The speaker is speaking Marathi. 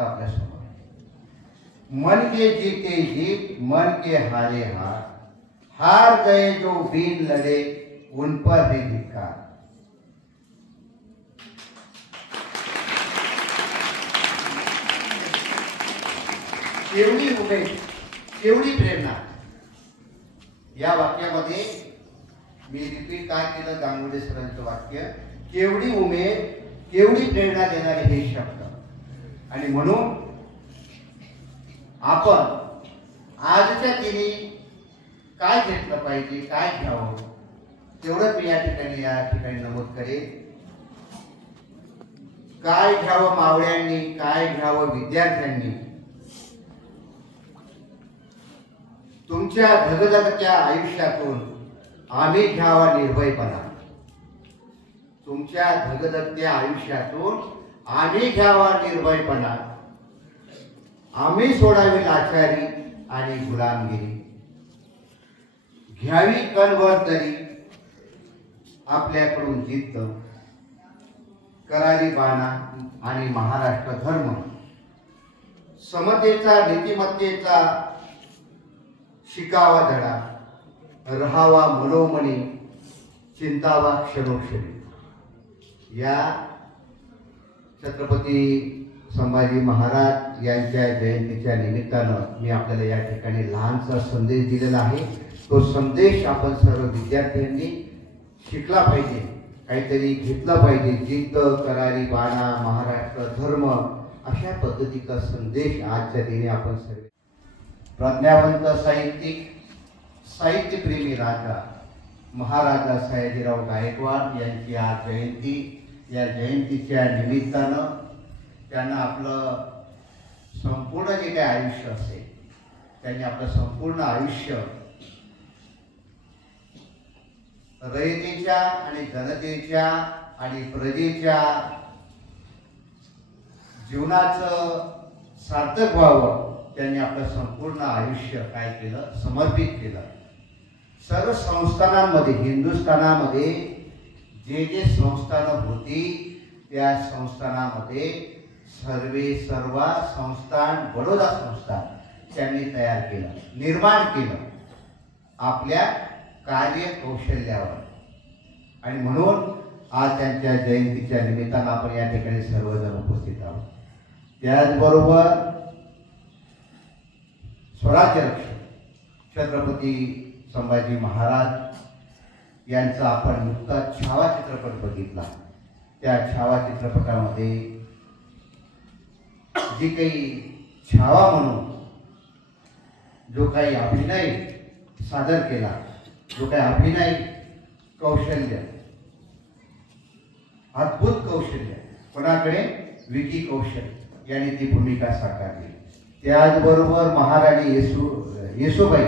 शब्द आपल्या समोर आहे। मन के जीते जीत, मन के हारे हार, हार गए जो बीन लड़े उन पर है धिक्कार। केवढी उमेद, केवढी प्रेरणा या वाक्यामध्ये मी रिपीट काय केलं, गांगुर्डे सरांचं वाक्य, केवढी उमेद, केवढी प्रेरणा देणारे हे शब्द। आणि म्हणून आपण आजच्या दिनी काय घेतलं पाहिजे, काय घ्यावं, तेवढं मी या ठिकाणी नमूद करेन। काय घ्यावं मावळ्यांनी, काय घ्यावं विद्यार्थ्यांनी, तुमच्या धगधगत्या आयुष्यातून आम्ही घ्यावा निर्भयपणा। तुमच्या धगधगत्या आयुष्यातून आम्ही घ्यावा निर्भयपणा, आम्ही सोडावी लाचारी आणि गुलामगिरी, घ्यावी कणभर तरी आपल्याकडून जिद्द, करारी बाणा आणि महाराष्ट्र धर्म, समतेचा नीतिमत्तेचा शिकावा धडा, रहावा मनोमनी, चिंतावा क्षणोक्षणी। या छत्रपती संभाजी महाराज यांच्या जयंतीच्या निमित्तानं मी आपल्याला या ठिकाणी लहानसा संदेश दिलेला आहे। तो संदेश आपण सर्व विद्यार्थ्यांनी शिकला पाहिजे, काहीतरी घेतलं पाहिजे। जिद्द, करारी बाणा, महाराष्ट्र धर्म अशा पद्धतीचा संदेश आजच्या दिनी आपण सर्व प्रज्ञावंत साहित्यिक, साहित्यप्रेमी राजा महाराजा सयाजीराव गायकवाड यांची आज जयंती। या जयंतीच्या निमित्तानं त्यांना आपलं संपूर्ण जे काही आयुष्य असेल, त्यांनी आपलं संपूर्ण आयुष्य रयतेच्या आणि जनतेच्या आणि प्रजेच्या जीवनाचं सार्थक व्हावं, त्यांनी आपलं संपूर्ण आयुष्य काय केलं, समर्पित केलं। सर्व संस्थानांमध्ये, हिंदुस्थानामध्ये जे जे संस्थानं होती त्या संस्थानामध्ये सर्व संस्थान, बडोदा संस्थान त्यांनी तयार केलं, निर्माण केलं आपल्या कार्यकौशल्यावर। आणि म्हणून आज त्यांच्या जयंतीच्या निमित्तानं आपण या ठिकाणी सर्वजण उपस्थित आहोत। त्याचबरोबर स्वराज्य रक्षक छत्रपती संभाजी महाराज यांचा आपण नुकताच छावा चित्रपट बघितला। त्या छावा चित्रपटामध्ये जी काही छावा म्हणून जो काही अभिनय सादर केला, जो काही अभिनय कौशल्य, अद्भुत कौशल्य, कोणाकडे, विकी कौशल यांनी ती भूमिका साकारली। त्याचबरोबर महाराणी येसूबाई